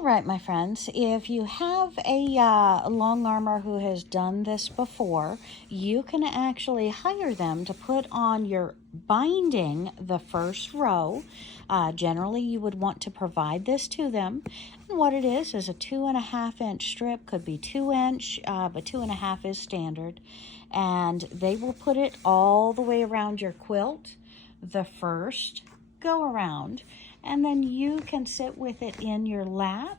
All right, my friends, if you have a long armor who has done this before, you can actually hire them to put on your binding the first row. Generally, you would want to provide this to them. And what it is a 2.5-inch strip, could be 2-inch, but 2.5 is standard. And they will put it all the way around your quilt the first go around. And then you can sit with it in your lap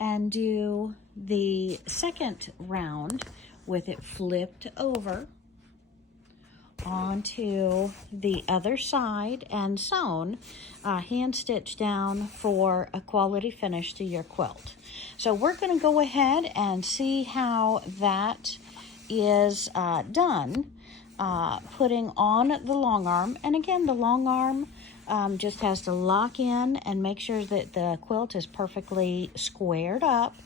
and do the second round with it flipped over onto the other side and sewn, hand stitched down for a quality finish to your quilt. So we're going to go ahead and see how that is done, putting on the long arm. And again, the long arm just has to lock in and make sure that the quilt is perfectly squared up.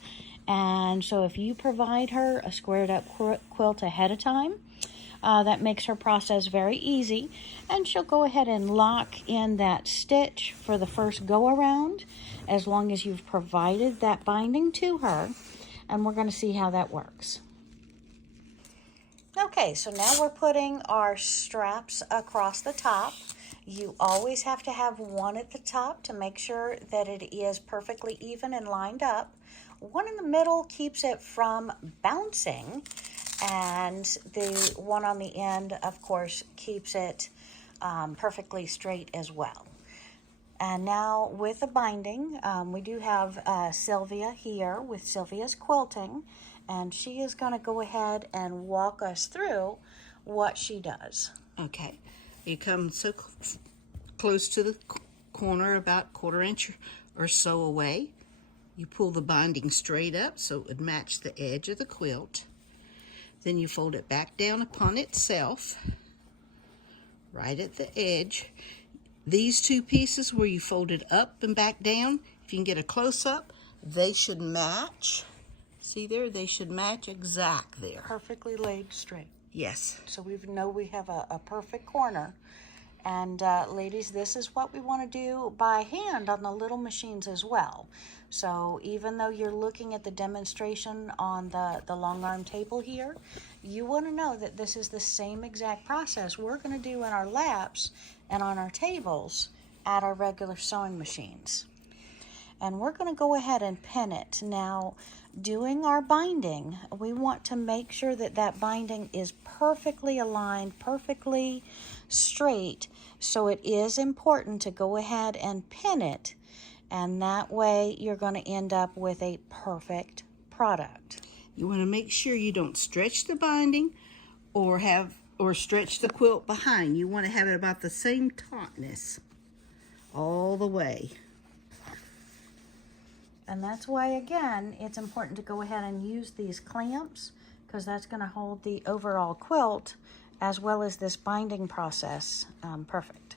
And so if you provide her a squared up quilt ahead of time, that makes her process very easy. And she'll go ahead and lock in that stitch for the first go around, as long as you've provided that binding to her. And we're going to see how that works. Okay, so now we're putting our straps across the top. You always have to have one at the top to make sure that it is perfectly even and lined up. One in the middle keeps it from bouncing, and the one on the end, of course, keeps it perfectly straight as well. And now with the binding, we do have Sylvia here with Sylvia's Quilting, and she is going to go ahead and walk us through what she does. Okay, you come so close to the corner, about 1/4 inch or so away. You pull the binding straight up so it would match the edge of the quilt. Then you fold it back down upon itself, right at the edge. These two pieces where you fold it up and back down, if you can get a close-up, they should match. See there? They should match exact there. Perfectly laid straight. Yes. So we know we have a perfect corner. And ladies, this is what we want to do by hand on the little machines as well. So even though you're looking at the demonstration on the long arm table here, you want to know that this is the same exact process we're going to do in our laps and on our tables at our regular sewing machines. And we're going to go ahead and pin it. Now, doing our binding, we want to make sure that that binding is perfectly aligned, perfectly straight. So it is important to go ahead and pin it. And that way you're going to end up with a perfect product. You want to make sure you don't stretch the binding or stretch the quilt behind. You want to have it about the same tautness all the way. And that's why, again, it's important to go ahead and use these clamps, because that's going to hold the overall quilt as well as this binding process perfect.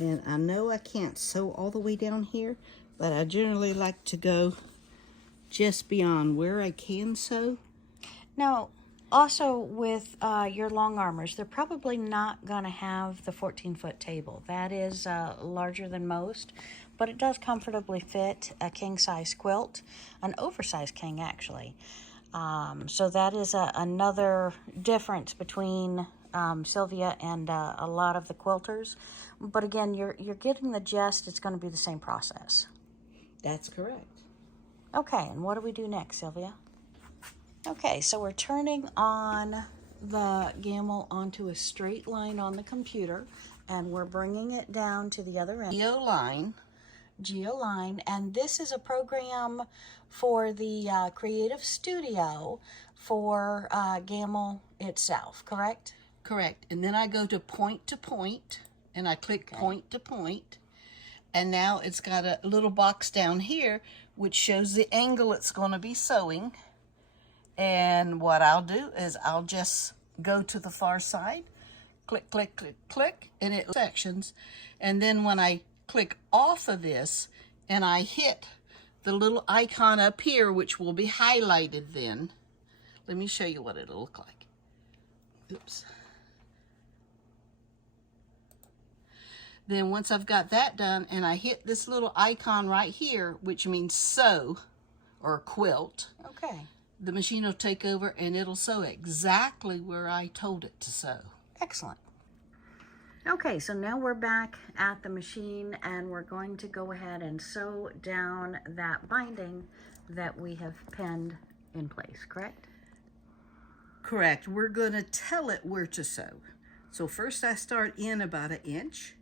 And I know I can't sew all the way down here, but I generally like to go just beyond where I can sew. Now, also with your long armors, they're probably not going to have the 14-foot table. That is larger than most, but it does comfortably fit a king-size quilt, an oversized king actually. So that is another difference between Sylvia and a lot of the quilters. But again, you're getting the gist. It's going to be the same process. That's correct. Okay, and what do we do next, Sylvia? Okay, so we're turning on the gamel onto a straight line on the computer, and we're bringing it down to the other end. Geoline, and this is a program for the Creative Studio for gamel itself, correct? Correct. And then I go to point, and I click point to point, and now it's got a little box down here which shows the angle it's going to be sewing. And what I'll do is I'll just go to the far side, click, click, click, click, and it sections. And then when I click off of this and I hit the little icon up here, which will be highlighted then, let me show you what it'll look like. Oops. Then once I've got that done and I hit this little icon right here, which means sew or quilt, Okay. the machine will take over and it'll sew exactly where I told it to sew. Excellent. Okay, so now we're back at the machine and we're going to go ahead and sew down that binding that we have pinned in place, correct? Correct. We're going to tell it where to sew. So first I start in about 1 inch.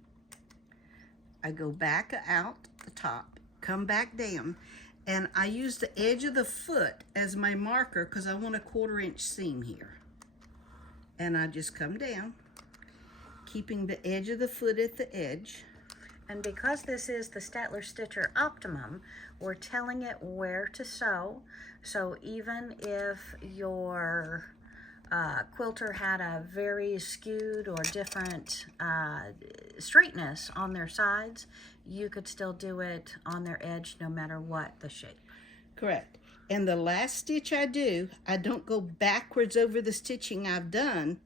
I go back out the top, come back down, and I use the edge of the foot as my marker because I want a 1/4 inch seam here. And I just come down, keeping the edge of the foot at the edge. And because this is the Statler Stitcher Optimum, we're telling it where to sew. So even if your quilter had a very skewed or different straightness on their sides, you could still do it on their edge no matter what the shape. Correct. And the last stitch I do, I don't go backwards over the stitching I've done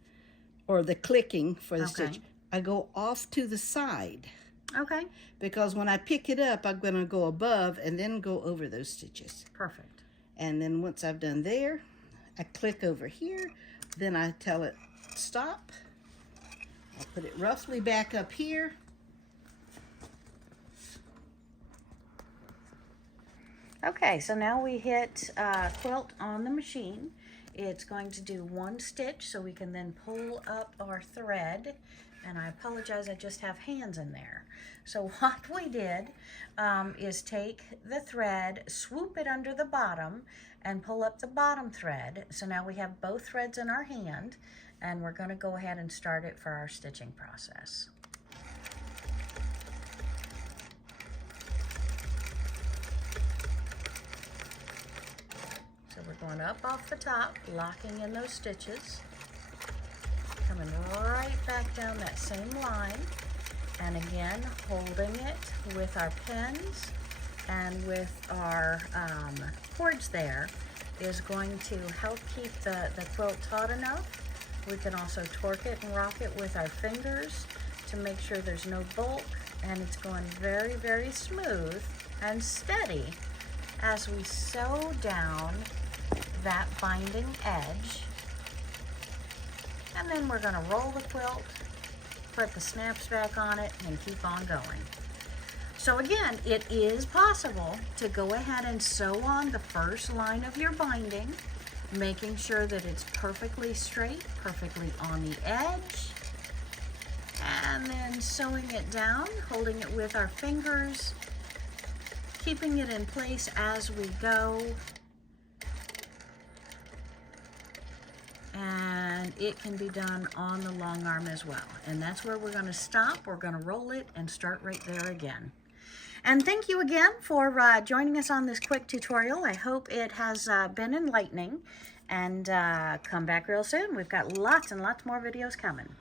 or the clicking for the stitch. I go off to the side. Okay. Because when I pick it up, I'm going to go above and then go over those stitches. Perfect. And then once I've done there, I click over here. Then I tell it stop. I put it roughly back up here. Okay, so now we hit quilt on the machine. It's going to do 1 stitch so we can then pull up our thread. And I apologize, I just have hands in there. So what we did is take the thread, swoop it under the bottom, and pull up the bottom thread. So now we have both threads in our hand, and we're going to go ahead and start it for our stitching process. So we're going up off the top, locking in those stitches, coming right back down that same line, and again holding it with our pins and with our cords there is going to help keep the quilt taut enough. We can also torque it and rock it with our fingers to make sure there's no bulk, and it's going very, very smooth and steady as we sew down that binding edge. And then we're going to roll the quilt, put the snaps back on it, and keep on going. So again, it is possible to go ahead and sew on the first line of your binding, making sure that it's perfectly straight, perfectly on the edge, and then sewing it down, holding it with our fingers, keeping it in place as we go. And it can be done on the long arm as well. And that's where we're going to stop. We're going to roll it and start right there again. And thank you again for joining us on this quick tutorial. I hope it has been enlightening. And come back real soon. We've got lots and lots more videos coming.